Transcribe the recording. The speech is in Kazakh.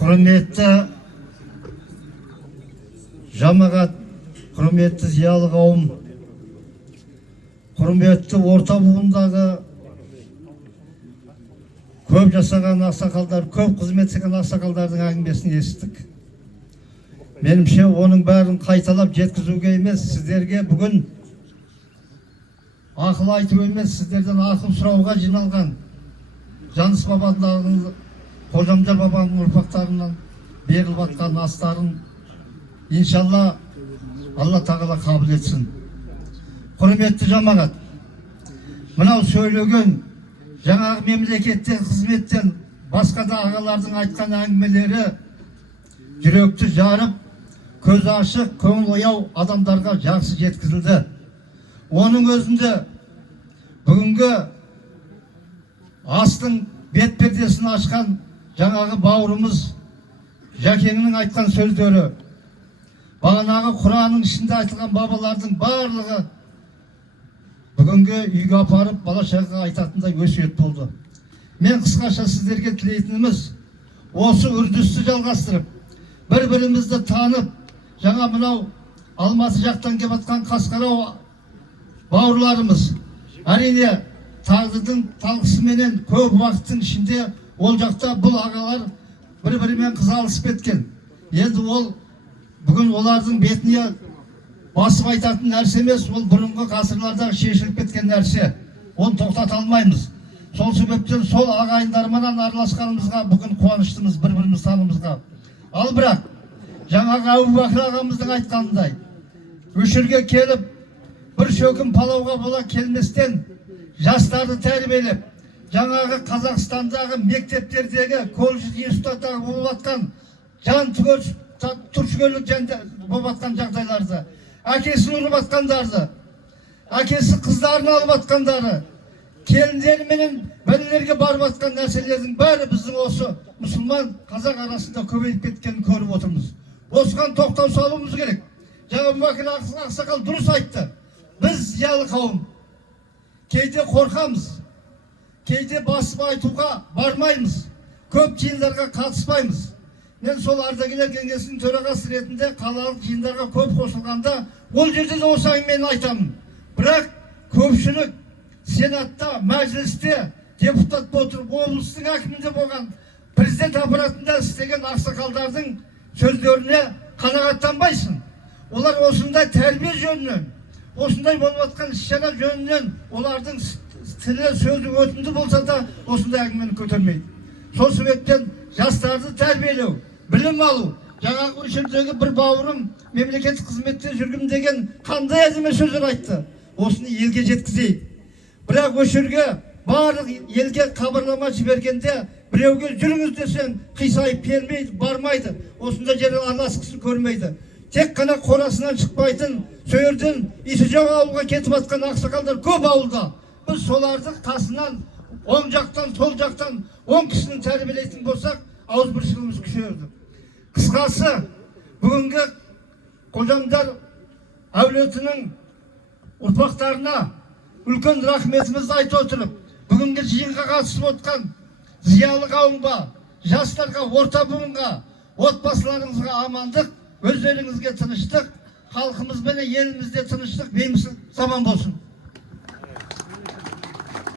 Құрметті жамағат, құрметті зиялы қауым, құрметті орта буындағы көп жасаған ақсақалдар, көп қызмет еткен ақсақалдардың әңгімесін естідік. Менімше оның бәрін қайталап жеткізуге емес, сіздерге бүгін ақыл айту емес, сіздерден ақыл сұрауға жиналған Жаныс бабаның, Қожамжар бабаның ұрпақтарынан беріліп жатқан астарын иншалла Алла тағала қабыл етсін. Құрметті жамағат, мынау сөйлеген жаңағы мемлекеттен, қызметтен басқа да ағалардың айтқан әңгімелері жүректі жарып, көз ашық, көңіл ояу адамдарға жақсы жеткізілді. Оның өзінде бүгінгі астың бет-пердесін ашқан жаңағы бауырымыз Жәкеңнің айтқан сөздері, бағанағы Құранның ішінде айтылған бабалардың барлығы бүгінгі үйге апарып бала-шағаға айтатындай өсиет болды. Мен қысқаша сіздерге тілейтініміз осы үрдісті жалғастырып, бір-бірімізді танып, жаңа мынау Алматы жақтан келіп жатқан Қасқарау бауырларымыз, әрине тағдырдың талқысыменен көп уақыттың ішінде ол жақта бұл ағалар бір-бірімен қызалысып кеткен. Енді ол бүгін олардың бетіне басып айтатын нәрсе емес, ол бұрынғы ғасырларда шешіліп кеткен нәрсе. Оны тоқтата алмаймыз. Сол себептен сол ағайындармен араласқанымызға бүгін қуаныштымыз, бір-біріміз танымызға. Ал бірақ жаңағы Әбубәкір ағамыздың айтқанындай, өшірге келіп бір шөкім палауға бола келместен жастарды тәрбиелеп, жаңағы Қазақстандағы мектептердегі, колледж институттардағы болып жатқан жан түршігерлік болып жатқан жағдайларды, әкесін ұрып жатқандарды, әкесі қыздарын алып жатқандары, келіндері менен бәлелерге барып жатқан нәрселердің бәрі біздің осы мұсылман қазақ арасында көбейіп кеткенін көріп отырмыз. Осыған тоқтау салуымыз керек. Жаңа Әбубәкір ақсақал дұрыс айтты. Біз зиялы қауым кейде қорқамыз, кейде басып айтуға бармаймыз, көп жиындарға қатыспаймыз. Мен сол ардагерлер кеңесінің төрағасы ретінде қалалық жиындарға көп қосылғанда ол жерде де осы әңгімені айтамын. Бірақ көпшілік сенатта, мәжілісте депутат болып отырып, облыстың әкімінде болған, президент аппаратында істеген ақсақалдардың сөздеріне қанағаттанбайсың. Олар осындай тәрбие жөнінен, осындай болып жатқан іс-шара жөнінен олардың тілі сөзі өтімді болса да осындай әңгімені көтермейді. Сол себептен жастарды тәрбиелеу, білім алу. Жаңағы өшірдегі бір бауырым мемлекеттік қызметте жүргім деген қандай әдемі сөздер айтты. Осыны елге жеткізейік. Бірақ өшірге барлық елге хабарлама жібергенде біреуге жүріңіз десең қисайып келмейді, бармайды. Осында жерде араласқысы көрмейді. Тек қана қорасынан шықпайтын, сөйерден исі жоқ ауылға кетіп жатқан ақсақалдар көп ауылда. Біз соларды қасынан, оң жақтан, сол жақтан 10 кісінің тәрбиелейтін болсақ, ауызбіршілігіміз күшейеді. Қысқасы, бүгінгі Қожамжар әулетінің ұрпақтарына үлкен рахметімізді айтып отырып, бүгінгі жиынға қатысып отқан зиялы қауымға, жастарға, орта буынға, отбасыларыңызға амандық, өздеріңізге тыныштық, халқымыз бен елімізде тыныштық, бейбітшілік заман болсын.